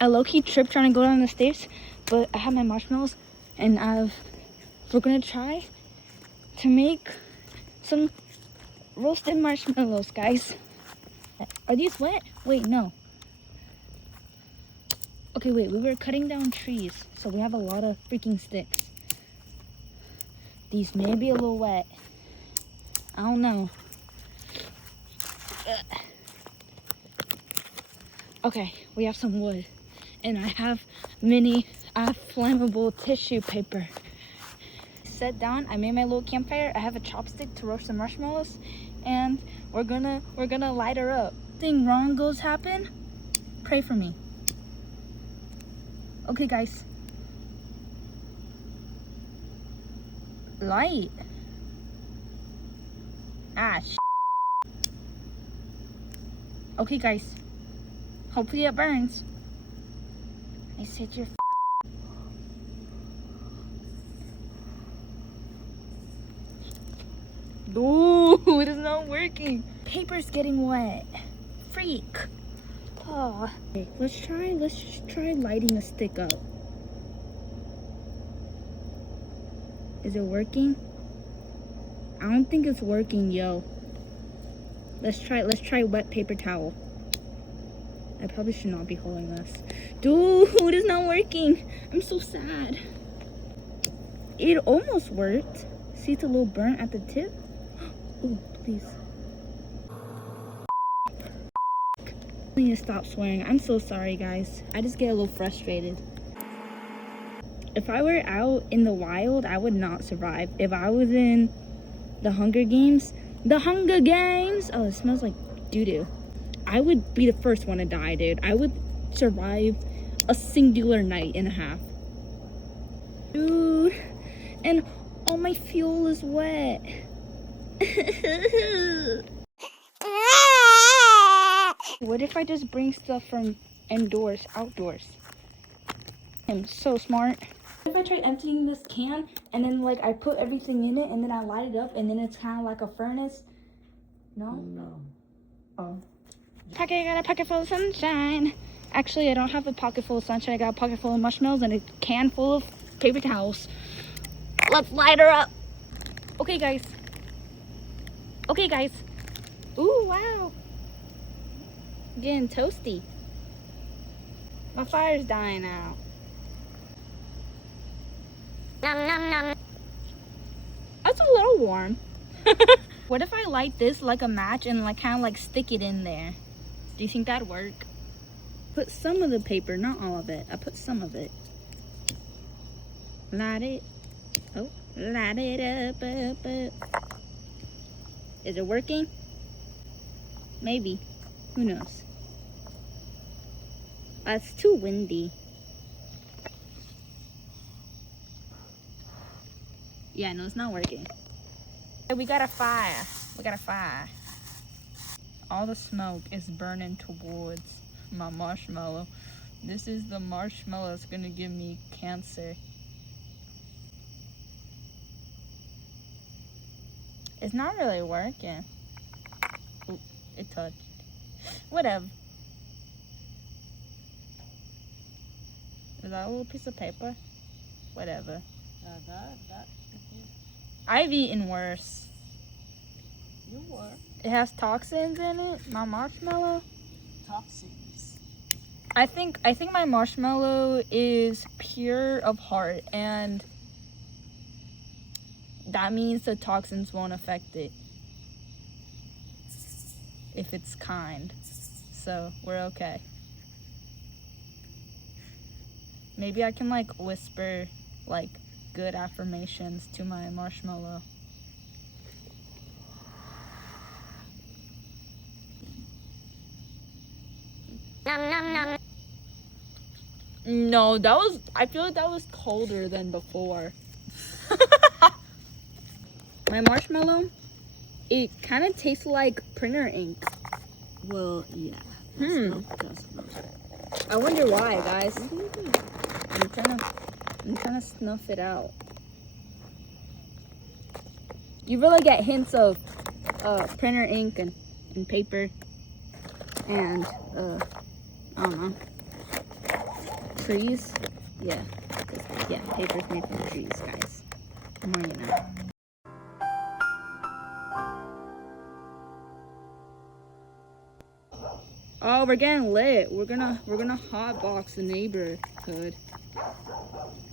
I low-key tripped trying to go down the stairs, but I have my marshmallows, and we're gonna try to make some roasted marshmallows, guys. Are these wet? Wait, no. Okay, wait, we were cutting down trees, so we have a lot of freaking sticks. These may be a little wet. I don't know. Okay, we have some wood, and I have flammable tissue paper. Sat down, I made my little campfire. I have a chopstick to roast the marshmallows, and we're gonna light her up. Thing wrong goes happen, pray for me. Okay, guys. Light. Okay, guys. Hopefully it burns. I said you're Ooh, it is not working. Paper's getting wet. Freak. Oh. Okay, let's just try lighting a stick up. Is it working? I don't think it's working, yo. Let's try wet paper towel. I probably should not be holding this. Dude, it's not working. I'm so sad. It almost worked. See, it's a little burnt at the tip. Oh, please. I need to stop swearing. I'm so sorry, guys. I just get a little frustrated. If I were out in the wild, I would not survive. If I was in the Hunger Games, oh, it smells like doo-doo. I would be the first one to die, dude. I would survive a singular night and a half. Dude, and all my fuel is wet. What if I just bring stuff from outdoors? I'm so smart. What if I try emptying this can and then like I put everything in it and then I light it up and then it's kind of like a furnace? No? No. Oh. I got a pocket full of sunshine. Actually, I don't have a pocket full of sunshine. I got a pocket full of marshmallows and a can full of paper towels. Let's light her up. Okay, guys. Ooh, wow. Getting toasty. My fire's dying out. That's a little warm. What if I light this like a match and like kind of like stick it in there? Do you think that'd work? Put some of the paper, not all of it. I put some of it. Light it. Oh, light it up. Is it working? Maybe. Who knows? It's too windy. Yeah, no, it's not working. We got a fire. All the smoke is burning towards my marshmallow. This is the marshmallow that's gonna give me cancer. It's not really working. Ooh, it touched. Whatever. Is that a little piece of paper? Whatever. I've eaten worse. You were. It has toxins in it. My marshmallow. Toxins. I think my marshmallow is pure of heart, and that means the toxins won't affect it if it's kind. So we're okay. Maybe I can like whisper like good affirmations to my marshmallow. No, I feel like that was colder than before. My marshmallow, it kind of tastes like printer ink. Well, yeah. I wonder why, guys. I'm trying to snuff it out. You really get hints of printer ink and paper and I don't know. trees. Yeah, yeah, paper's made from trees, guys. The more you know. Oh, we're getting lit. We're gonna hotbox the neighborhood,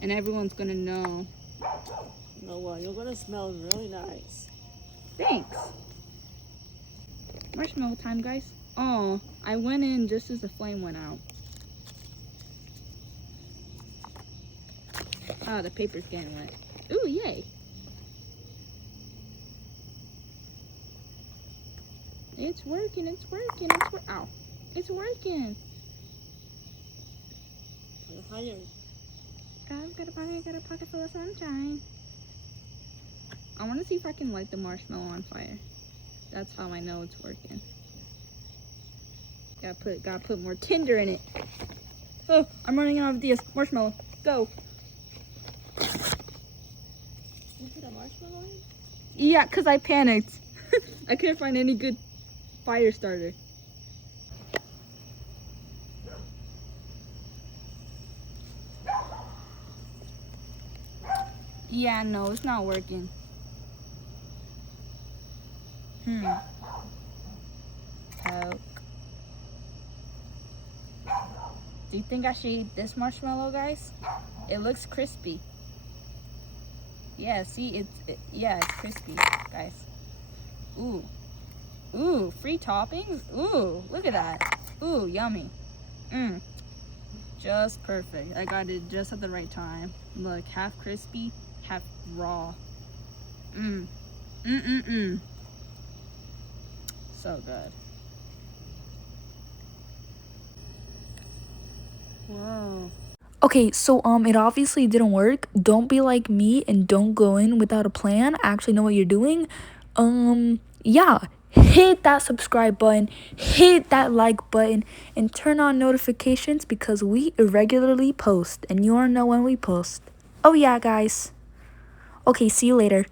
and everyone's gonna know. You know what? You're gonna smell really nice. Thanks. Marshmallow time, guys. Oh, I went in just as the flame went out. Ah, the paper's getting wet. Ooh, yay. It's working, it's working, ow. It's working. Higher. I've got a pocket full of sunshine. I want to see if I can light the marshmallow on fire. That's how I know it's working. Gotta put more tinder in it. Oh, I'm running out of ideas. Marshmallow, go. You put a marshmallow in? Yeah, cause I panicked. I couldn't find any good fire starter. Yeah, no, it's not working. Coke. Do you think I should eat this marshmallow, guys? It looks crispy. Yeah, see, it's crispy, guys. Ooh. Ooh, free toppings? Ooh, look at that. Ooh, yummy. Just perfect. I got it just at the right time. Look, half crispy, half raw. So good. Whoa. Okay, so it obviously didn't work. Don't be like me and don't go in without a plan. Actually know what you're doing. Yeah, hit that subscribe button, hit that like button, and turn on notifications because we irregularly post and you wanna know when we post. Oh yeah, guys. Okay, see you later.